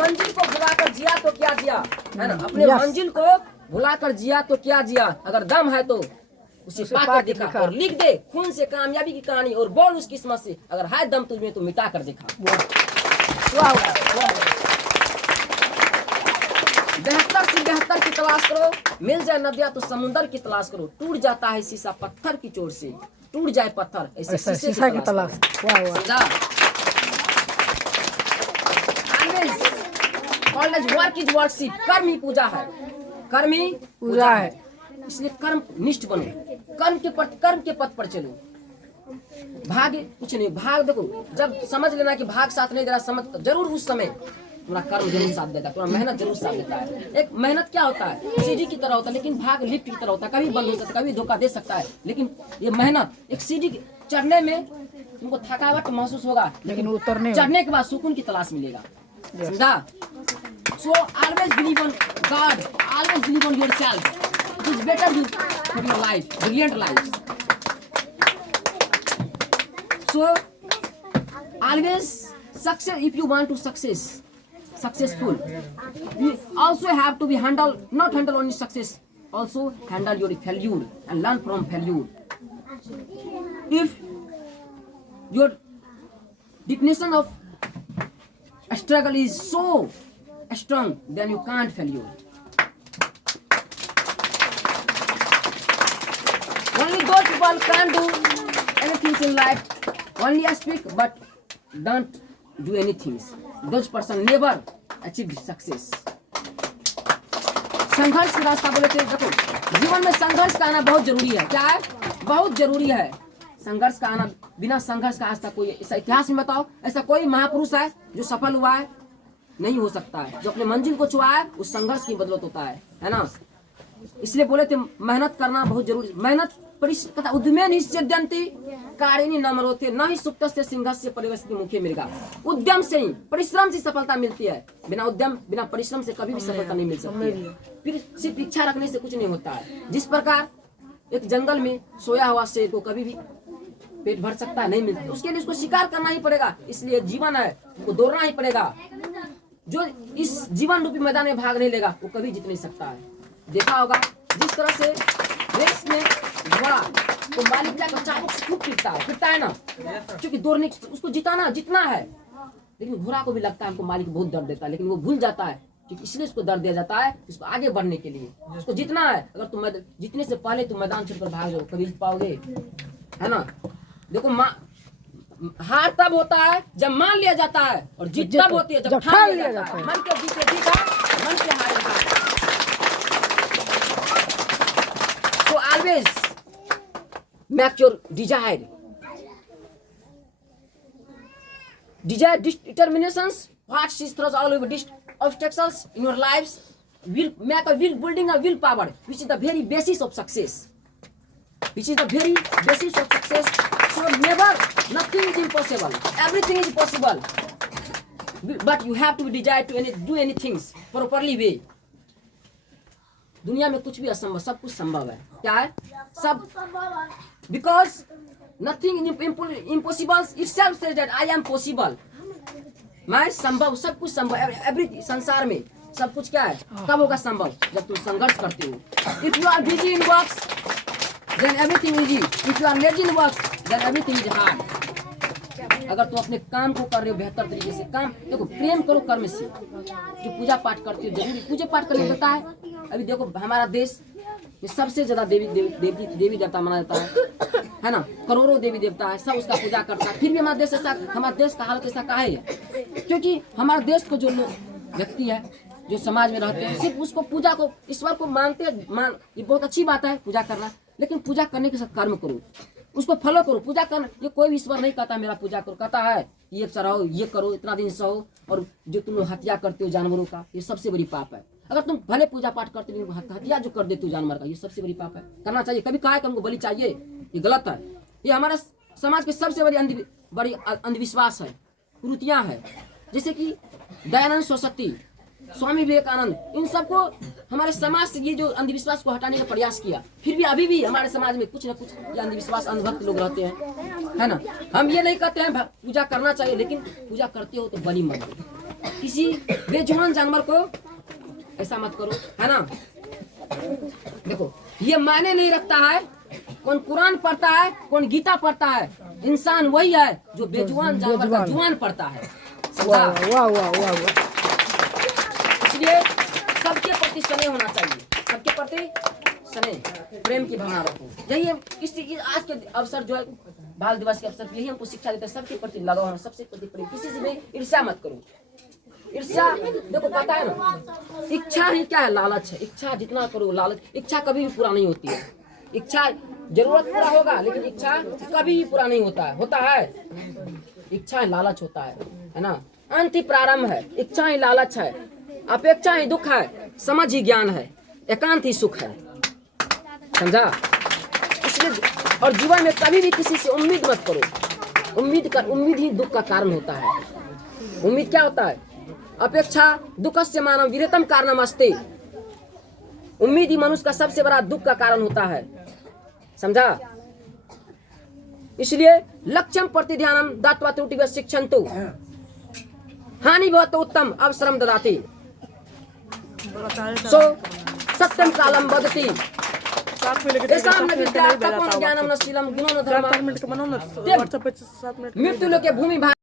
मंजिल को भुलाकर जिया तो क्या जिया, है ना, अपने मंजिल को भुलाकर जिया तो क्या जिया, अगर दम है तो उसे पाकर दिखा और लिख दे खून से कामयाबी की कहानी और बोल उस किस्मत से, अगर है दम तुझमें तो मिटा कर दिखा। 72 से 72 की तलाश करो, मिल जाए नदिया तो समुंदर की तलाश करो, टूट जाता है शीशा पत्थर की चोट से, टूट जाए पत्थर ऐसे शीशा की तलाश। वर्क इज वर्शिप, कर्म ही पूजा है, कर्म ही पूजा है, इसलिए कर्म निष्ठ बनो, कर्म के पथ पर चलो। भाग्य कुछ नहीं, भाग देखो जब समझ लेना कि भाग साथ नहीं दे रहा, समझ जरूर उस समय तुम्हारा कर्म जरूर साथ देता है, तुम्हारा मेहनत जरूर साथ देता है। एक मेहनत क्या होता है, सीढ़ी की तरह होता है, लेकिन भाग लिफ्ट की तरह होता है, कभी बंद हो सकता है, कभी धोखा दे सकता है, लेकिन ये मेहनत एक सीढ़ी चढ़ने में तुमको थकावट महसूस होगा, लेकिन उतरने चढ़ने के बाद सुकून की तलाश मिलेगा, समझा। So always believe on God, always believe on yourself. It is better for your life, brilliant life. So always success, if you want to successful, you also have to be not handle only success, also handle your failure and learn from failure. If your definition of struggle is so strong, then you can't failure. Only those people can do anything in life, only speak but don't do anything. Those person never achieve success. संघर्ष का रास्ता बोले थे, देखो जीवन में संघर्ष का आना बहुत जरूरी है। क्या है? बहुत जरूरी है संघर्ष का आना। बिना संघर्ष का आज तक कोई ऐसा इतिहास में बताओ ऐसा कोई महापुरुष है जो सफल हुआ है? नहीं हो सकता है। जो अपने मंजिल को छुआ है उस संघर्ष की बदौलत होता है ना। इसलिए बोले थे मेहनत करना बहुत जरूरी। मेहनत उद्यमे निश्चिद्यन्ति कारिणी नमरोते न ही सुप्तस्य सिंहस्य परिवर्तित मुख्य मृगा। उद्यम से ही परिश्रम से सफलता मिलती है। बिना उद्यम बिना परिश्रम से कभी भी सफलता नहीं मिल सकती। फिर सिर्फ इच्छा रखने से कुछ नहीं होता है। जिस प्रकार एक जंगल में सोया हुआ शेर को कभी भी पेट भर सकता है नहीं मिलता, उसके लिए उसको शिकार करना ही पड़ेगा। इसलिए जीवन है वो दौड़ना ही पड़ेगा। जो इस जीवन रूपी मैदान में भाग नहीं लेगा वो कभी जीत नहीं सकता है। देखा होगा जिस तरह से रेस में घोड़ा तो मालिक क्या चाबुक से खूब फिरता है ना, क्योंकि दौड़ने उसको जितना है। लेकिन घोड़ा को भी लगता है हमको मालिक बहुत दर्द देता है, लेकिन वो भूल जाता है क्योंकि इसलिए उसको दर्द दिया जाता है उसको आगे बढ़ने के लिए। उसको जीतना है। अगर तुम जीतने से पहले तुम मैदान छोड़कर भाग जाओ कभी जीत पाओगे? है ना। देखो हार तब होता है जब मान लिया जाता है और जीत तब होती है जब ठान लिया जाता है। मन के जीते जीता, मन के हारेगा। So always make your desire determinations. What she throws all over obstacles in your lives will make a building a willpower, which is the very basis of success. So never, nothing is impossible. Everything is possible. But you have to be desire to do anything properly way. दुनिया में कुछ भी असंभव, सब कुछ संभव है। क्या है? सब। Because nothing impossible itself says that I am possible. मैं संभव, सब कुछ संभव। एवरी संसार में सब कुछ क्या है? कब होगा संभव? जब तुम संघर्ष करते हो। If you are busy in works, then everything is easy. If you are lazy in works, then everything is hard. अगर तुम अपने काम को कर रहे हो बेहतर तरीके से, काम देखो प्रेम करो कर्म से। जो पूजा पाठ करते हो जरूरी पूजा पाठ करने होता है। अभी देखो हमारा देश में सबसे ज्यादा देवी देवता माना जाता है ना। करोड़ों देवी देवता है, सब उसका पूजा करता है। फिर भी हमारा देश का हालत ऐसा काहे है? क्योंकि हमारे देश को जो लोग व्यक्ति है जो समाज में रहते हैं सिर्फ उसको पूजा को ईश्वर को मानते हैं। ये बहुत अच्छी बात है पूजा करना, लेकिन पूजा करने के साथ कर्म करो, उसको फॉलो करो। पूजा करना ये कोई भी ईश्वर नहीं कहता मेरा पूजा करो, कहता है ये चढ़ाओ, ये करो, इतना दिन सहो। और जो तुम हत्या करते हो जानवरों का, ये सबसे बड़ी पाप है। अगर तुम भले पूजा पाठ करते हो हत्या जो कर देते हो जानवर का, ये सबसे बड़ी पाप है। करना चाहिए। कभी कहा है कि हमको बलि चाहिए, ये गलत है। ये हमारा समाज की सबसे बड़ी अंधविश्वास है, कुरीतियां है। जैसे कि दयानंद सरस्वती, स्वामी विवेकानंद, इन सबको हमारे समाज से ये जो अंधविश्वास को हटाने का प्रयास किया। फिर भी अभी भी हमारे समाज में कुछ न कुछ ये अंधविश्वास अंधभक्त लोग रहते हैं, है ना। हम ये नहीं कहते हैं पूजा करना चाहिए, लेकिन पूजा करते हो तो बलि मत दो। किसी बेजुबान जानवर को ऐसा मत करो, है ना। देखो ये मायने नहीं रखता है कौन कुरान पढ़ता है कौन गीता पढ़ता है, इंसान वही है जो बेजुबान जानवर का जुबान पढ़ता है, समझा। वाह वाह वाह वाह। इसलिए सबके प्रति स्नेह होना चाहिए, सबके प्रति स्नेह, प्रेम की भावना रखो। यही किसी आज के अवसर जो है बाल दिवस के अवसर पर यही हमको शिक्षा देते हैं, सबके प्रति लगाव होना, सबसे प्रति प्रेम, किसी से भी ईर्ष्या मत करो। ईर्ष्या देखो पता है ना, इच्छा ही क्या है, लालच है। इच्छा जितना करो लालच, इच्छा कभी भी पूरा नहीं होती है। इच्छा जरूरत पूरा होगा लेकिन इच्छा कभी भी पूरा नहीं होता है। होता है इच्छा लालच होता है ना। अंत ही प्रारंभ है, इच्छा ही लालच है, अपेक्षा ही दुख है, समझ ही ज्ञान है, एकांत ही सुख है, समझा। इसलिए और जीवन में कभी भी किसी से उम्मीद मत करो। उम्मीद ही दुख का कारण होता है। उम्मीद क्या होता है, अपेक्षा दुखस्य मानव विरतम कारणमस्ते। उम्मीद ही मनुष्य का सबसे बड़ा दुख का कारण होता है, समझा। इसलिए लक्ष्यम प्रति ध्यानम दत्वा त्रुटिव शिक्षन्तु हानि भवतो उत्तम अवसरम ददाति। सो सत्यम कालम वदति एसाम न विद्या तपो न ज्ञानम न शीलम गुणो न धर्मः मृत्यु लोके भूमि